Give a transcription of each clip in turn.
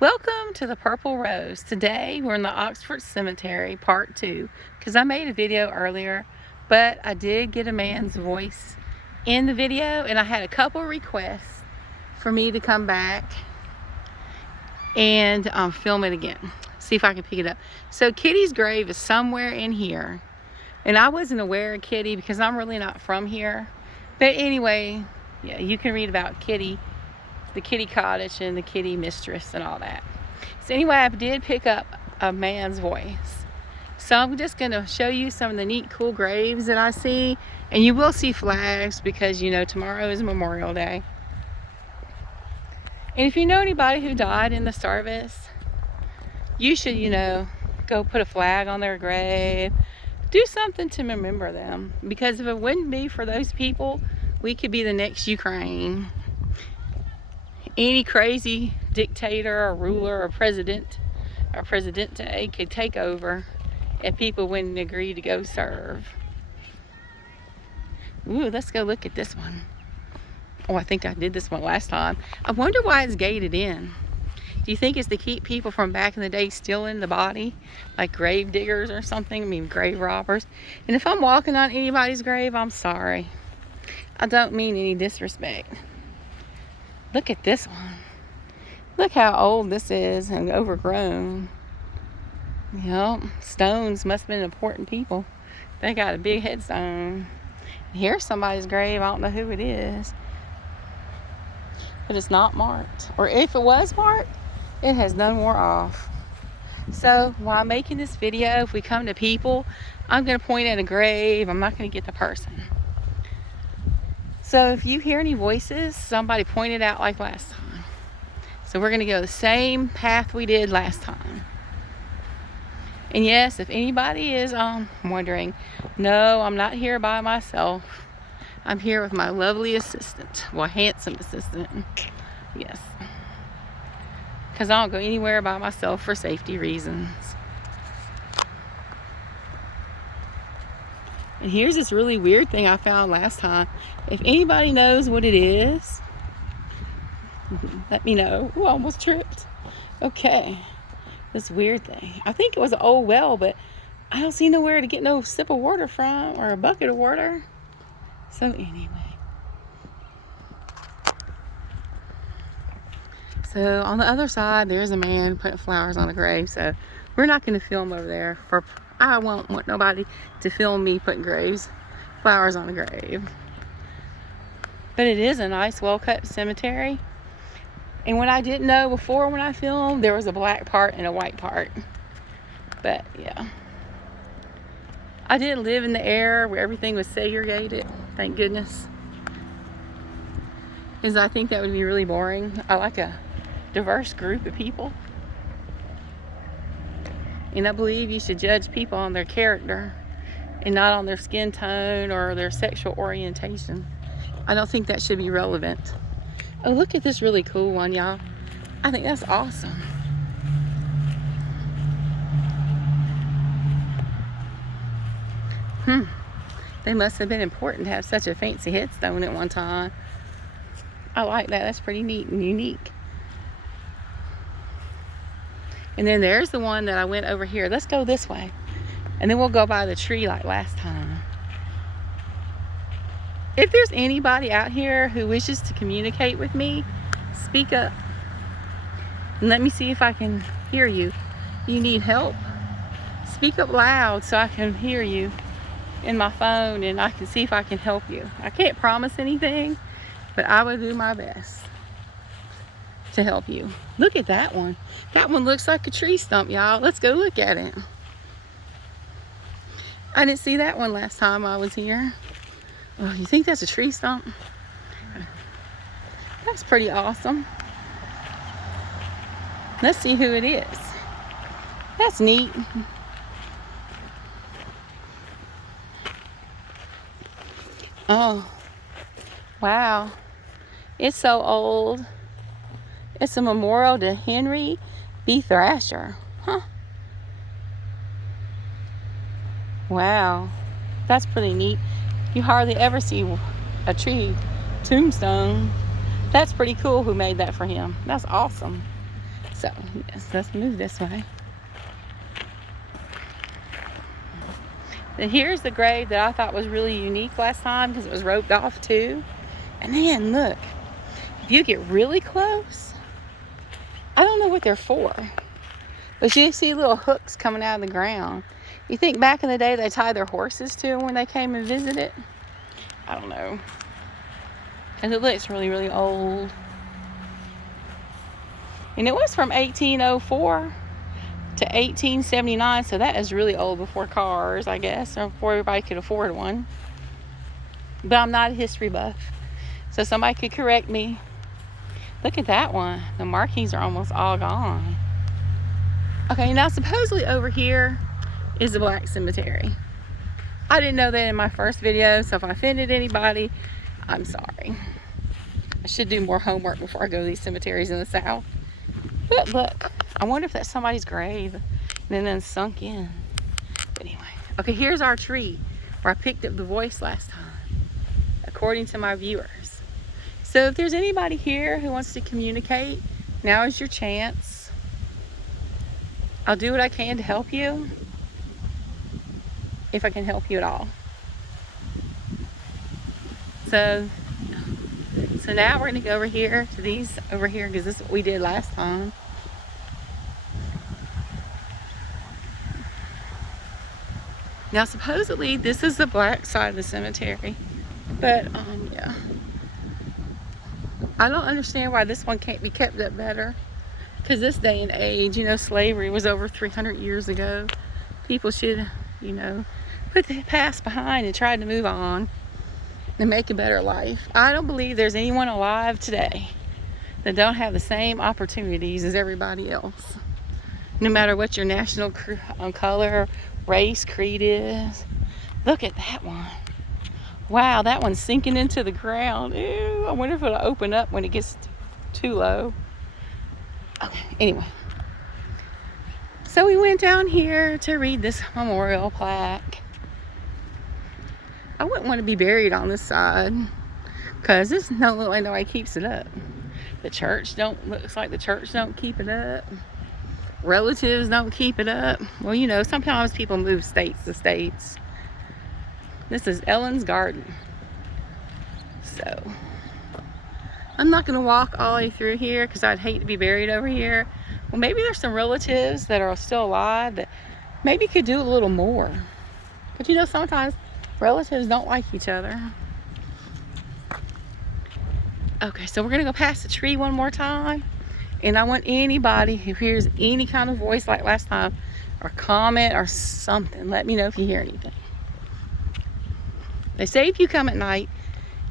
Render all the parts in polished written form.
Welcome to the Purple Rose. Today we're in the Oxford Cemetery, part 2, because I made a video earlier, but I did get a man's voice in the video, and I had a couple requests for me to come back and film it again. See if I can pick it up. So Kitty's grave is somewhere in here, and I wasn't aware of Kitty because I'm really not from here. But anyway, yeah, you can read about Kitty, the Kitty Cottage and the Kitty Mistress and all that. So anyway, I did pick up a man's voice. So I'm just going to show you some of the neat, cool graves that I see. And you will see flags because, you know, tomorrow is Memorial Day. And if you know anybody who died in the service, you should, you know, go put a flag on their grave. Do something to remember them. Because if it wouldn't be for those people, we could be the next Ukraine. Any crazy dictator or ruler or president or presidente could take over if people wouldn't agree to go serve. Ooh, let's go look at this one. Oh, I think I did this one last time. I wonder why it's gated in. Do you think it's to keep people from back in the day stealing the body? Like grave diggers or something? I mean, grave robbers. And if I'm walking on anybody's grave, I'm sorry. I don't mean any disrespect. Look at this one. Look how old this is and overgrown. You know, stones must have been important people. They got a big headstone. Here's somebody's grave. I don't know who it is. But it's not marked. Or if it was marked, it has no more off. So while making this video, if we come to people, I'm going to point at a grave. I'm not going to get the person. So if you hear any voices, somebody pointed out like last time. So we're going to go the same path we did last time. And yes, if anybody is wondering, no, I'm not here by myself. I'm here with my lovely assistant. Well, handsome assistant. Yes. Because I don't go anywhere by myself for safety reasons. And here's this really weird thing I found last time. If anybody knows what it is, let me know. Ooh, I almost tripped. Okay. This weird thing. I think it was an old well, but I don't see nowhere to get no sip of water from or a bucket of water. So anyway. So on the other side, there's a man putting flowers on a grave. So we're not going to film over there. I won't want nobody to film me putting flowers on a grave. But it is a nice, well-cut cemetery. And what I didn't know before when I filmed, there was a black part and a white part. But, yeah. I didn't live in the era where everything was segregated, thank goodness. Because I think that would be really boring. I like a diverse group of people. And I believe you should judge people on their character and not on their skin tone or their sexual orientation. I don't think that should be relevant. Oh, look at this really cool one, y'all. I think that's awesome. They must have been important to have such a fancy headstone at one time. I like that. That's pretty neat and unique. And then there's the one that I went over here. Let's go this way. And then we'll go by the tree like last time. If there's anybody out here who wishes to communicate with me, speak up. And let me see if I can hear you. You need help? Speak up loud so I can hear you in my phone and I can see if I can help you. I can't promise anything, but I will do my best to help you. Look at that one. That one looks like a tree stump, y'all. Let's go look at it. I didn't see that one last time I was here. Oh, you think that's a tree stump? That's pretty awesome. Let's see who it is. That's neat. Oh, wow. It's so old. It's a memorial to Henry B. Thrasher. Huh. Wow. That's pretty neat. You hardly ever see a tree tombstone. That's pretty cool who made that for him. That's awesome. So, yes, let's move this way. And here's the grave that I thought was really unique last time because it was roped off too. And then look, if you get really close, I don't know what they're for, but you see little hooks coming out of the ground. You think back in the day they tied their horses to them when they came and visited? I don't know. And it looks really, really old. And it was from 1804 to 1879, so that is really old, before cars, I guess, or before everybody could afford one. But I'm not a history buff, so somebody could correct me. Look at that one. The markings are almost all gone. Okay, now supposedly over here is the Black Cemetery. I didn't know that in my first video, so if I offended anybody, I'm sorry. I should do more homework before I go to these cemeteries in the South. But look, I wonder if that's somebody's grave and then sunk in. But anyway, okay, here's our tree where I picked up the voice last time, according to my viewers. So if there's anybody here who wants to communicate, now is your chance. I'll do what I can to help you, if I can help you at all. So now we're gonna go over here to these over here, because this is what we did last time. Now supposedly this is the black side of the cemetery, but yeah, I don't understand why this one can't be kept up better, because this day and age, you know, slavery was over 300 years ago. People should, you know, put the past behind and try to move on and make a better life. I don't believe there's anyone alive today that don't have the same opportunities as everybody else, no matter what your national color, race, creed is. Look at that one. Wow, that one's sinking into the ground. Ew, I wonder if it'll open up when it gets too low. Okay, anyway. So we went down here to read this memorial plaque. I wouldn't want to be buried on this side, because this don't look like nobody keeps it up. The church looks like the church don't keep it up. Relatives don't keep it up. Well, you know, sometimes people move states to states. This is Ellen's Garden. So I'm not going to walk all the way through here, because I'd hate to be buried over here. Well, maybe there's some relatives that are still alive that maybe could do a little more. But you know, sometimes relatives don't like each other. Okay, so we're gonna go past the tree one more time, and I want anybody who hears any kind of voice like last time, or comment or something, let me know if you hear anything. They say if you come at night,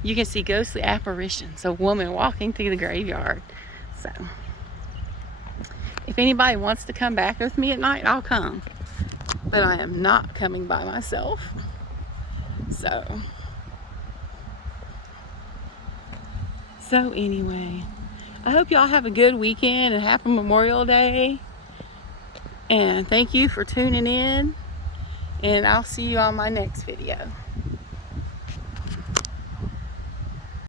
you can see ghostly apparitions, a woman walking through the graveyard. So if anybody wants to come back with me at night, I'll come, but I am not coming by myself. So anyway, I hope y'all have a good weekend and happy Memorial Day. And thank you for tuning in. And I'll see you on my next video.